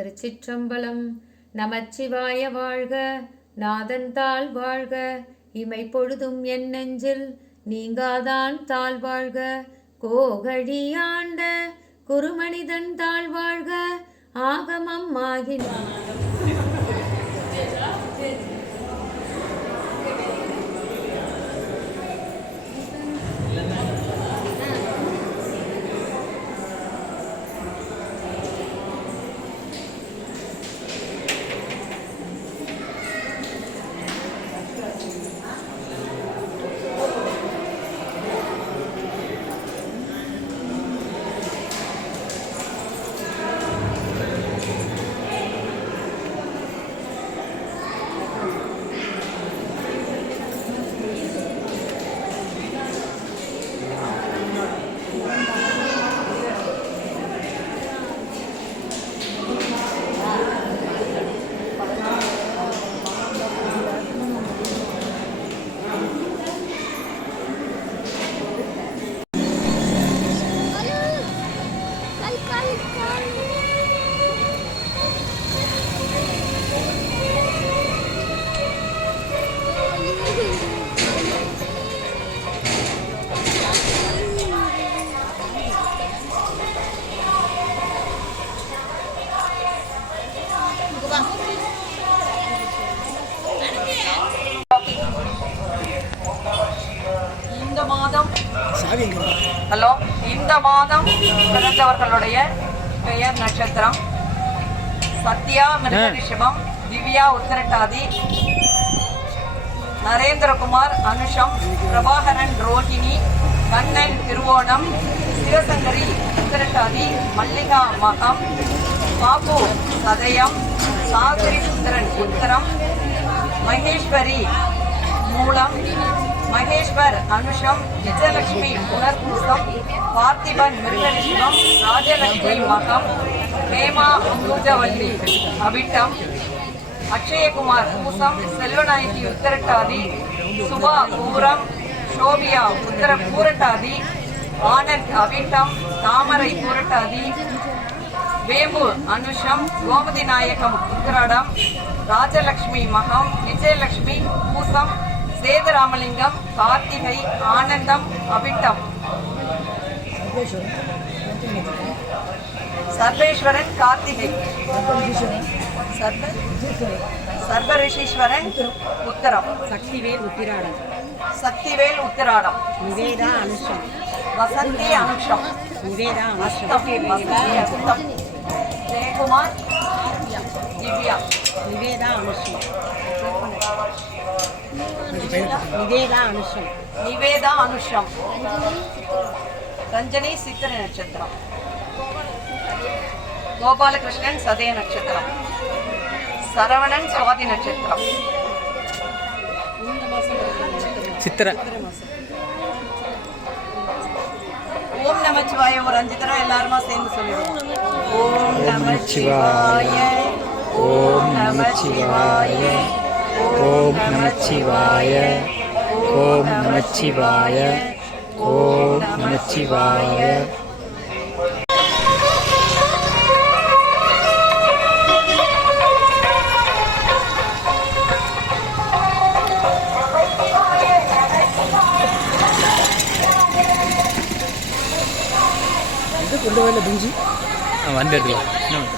திருச்சிற்றம்பலம். நமச்சிவாய வாழ்க, நாதன் தாள் வாழ்க, இமை பொழுதும் என் நெஞ்சில் நீங்காதான் தாழ் வாழ்க. கோகழி ஆண்ட குருமனிதன் தாழ் வாழ்க, ஆகமம் ஆகின இந்த மாதம் பிறந்தவர்களுடைய பெயர் நட்சத்திரம் சத்யா மிருகரிஷபம், திவ்யா உத்திரட்டாதி, நரேந்திரகுமார் அனுஷம், பிரபாகரன் ரோஹிணி, கண்ணன் திருவோணம், சிவசங்கரி உத்திரட்டாதி, மல்லிகா மகம், பாபு சதயம், சாகரி சுந்தரன் உத்தரம், மகேஸ்வரி மூலம், மகேஸ்வர் அனுஷம், விஜயலட்சுமி புனர்பூசம், பார்த்திபன் மிருகரிஷபம், ராஜலட்சுமி மகம், ஹேமா அம்பூஜவல்லி அவிட்டம், அக்ஷயகுமார் பூசம், செல்வநாயகி உத்திரட்டாதி, சுபா பூரம், சோபியா பூரட்டாதி, ஆனந்த் அவிட்டம், தாமரை பூரட்டாதி, வேம்பு அனுஷம், கோமதி நாயகம் உத்திராடம், ராஜலட்சுமி மகம், விஜயலட்சுமி பூசம், சேதுராமலிங்கம், கார்த்திகை, ஆனந்தம் அவிட்டம், சர்வேஸ்வரன் கார்த்திகை, சர்வரிஷீஸ்வரன் உத்தரம், சக்திவேல் உத்திராடம், நிவேதா அனுஷம், வசந்தி அனுஷம், நிவேதா அஸ்தம், ஜெயக்குமார் திவ்யா, நிவேதா அனுஷம், நிவேதா அனுஷம், ரஞ்சனி சித்திரை நட்சத்திரம், கோபாலகிருஷ்ணன் சதய நட்சத்திரம், சரவணன் சுவாதி நட்சத்திரம், சித்திரை. ஓம் நமச்சிவாய ஒரு 5 தடவை எல்லாருமா சேர்ந்து சொல்லிடுவோம். ஓம் நமச்சிவாய, ஓம் நமச்சிவாய, ஓம் நமச்சிவாய, ஓம் நமச்சிவாய, ஓம் நமச்சிவாய. கொண்டு வரல பிஞ்சி வந்து எடுக்கலாம்.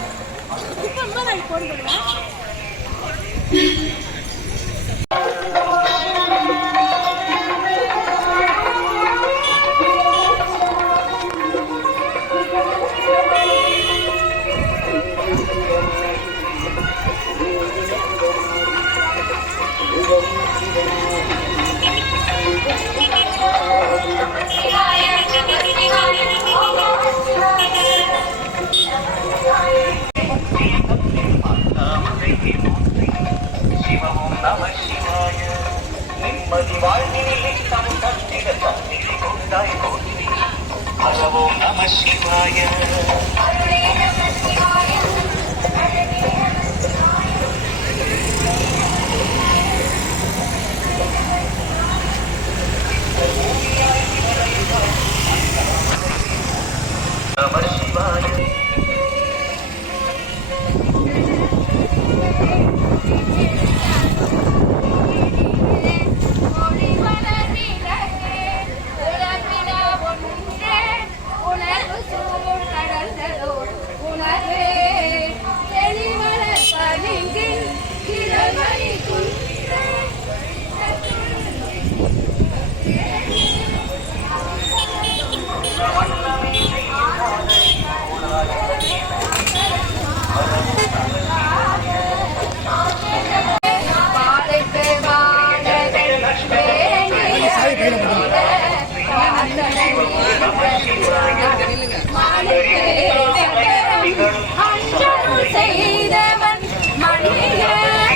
செய்தவன் மணிய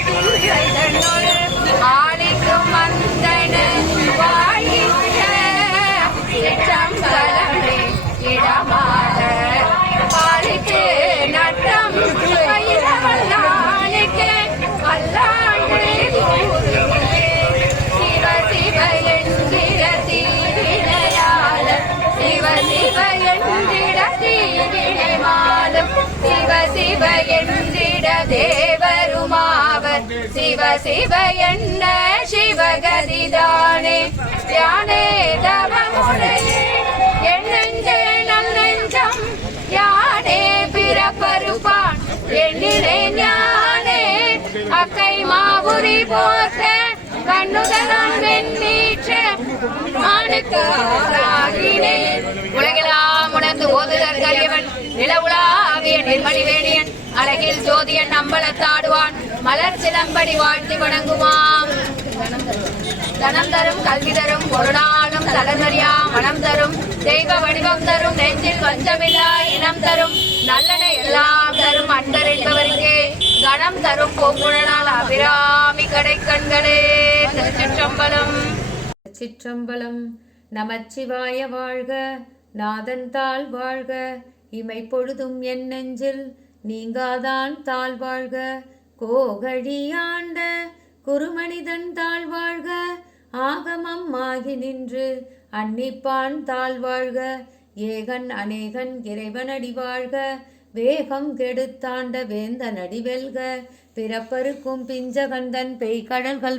திரைதன்னொரு ஆளிக்கும் மந்தன வாழிக்க சிற்றம்பலமே இடமாட பாலிக்கு நட்டம் பயிரவன் நாளைக்கு அல்லாண்டு சிவ சிவ என்கிற தீவினையால சிவ சிவ என்கிற தீவினை மாலும் சிவ சிவ என்கிற தேவருமாவர் சிவ சிவ என்ன சிவகதிதானே யானே தவமுடையே என் நெஞ்சே நல்லெஞ்சம் யானே பிறப்பருப்பான் எண்ணிலே ஞானே அக்கை மாவுரி போர்த்த கண்ணுதலான் வெண்ணீற்ற மானுக்காகினே உலகெல்லாம் உணர்ந்து ஓதுதற் கரியவன் நிலவுலாவிய நிர்மணிவேணியன் அழகில் ஜோதியன் அம்பலத்தாடுவான் மலர் சிலம்படி வாழ்த்தி வணங்குமாம் தனம் தரும் கல்வி தரும் பொருளாலும் தலதறியா மனம் தரும் தெய்வ வடிவம் தரும் நெஞ்சில் வஞ்சமில்லா இனம் தரும் நல்லன எல்லாம் தரும் அன்பர் என்பவருக்கே கணம் தரும் பூங்குழலால் அபிராமி கடைக்கண்களே. திருச்சிற்றம்பலம். சிற்றம்பலம். நமச்சிவாய வாழ்க, நாதன் தாள் வாழ்க, இமை பொழுதும் என் நெஞ்சில் நீங்காதான் தாழ் வாழ்க, கோகழியாண்ட குருமனிதன் தாழ் வாழ்க, ஆகமம் ஆகி நின்று அன்னிப்பான் தாழ் வாழ்க, ஏகன் அநேகன் இறைவனடி வாழ்க, வேகம் கெடுத்தாண்ட வேந்தனடி வெல்க, பிறப்பருக்கும் பிஞ்சகந்தன் பெய்கடல்கள்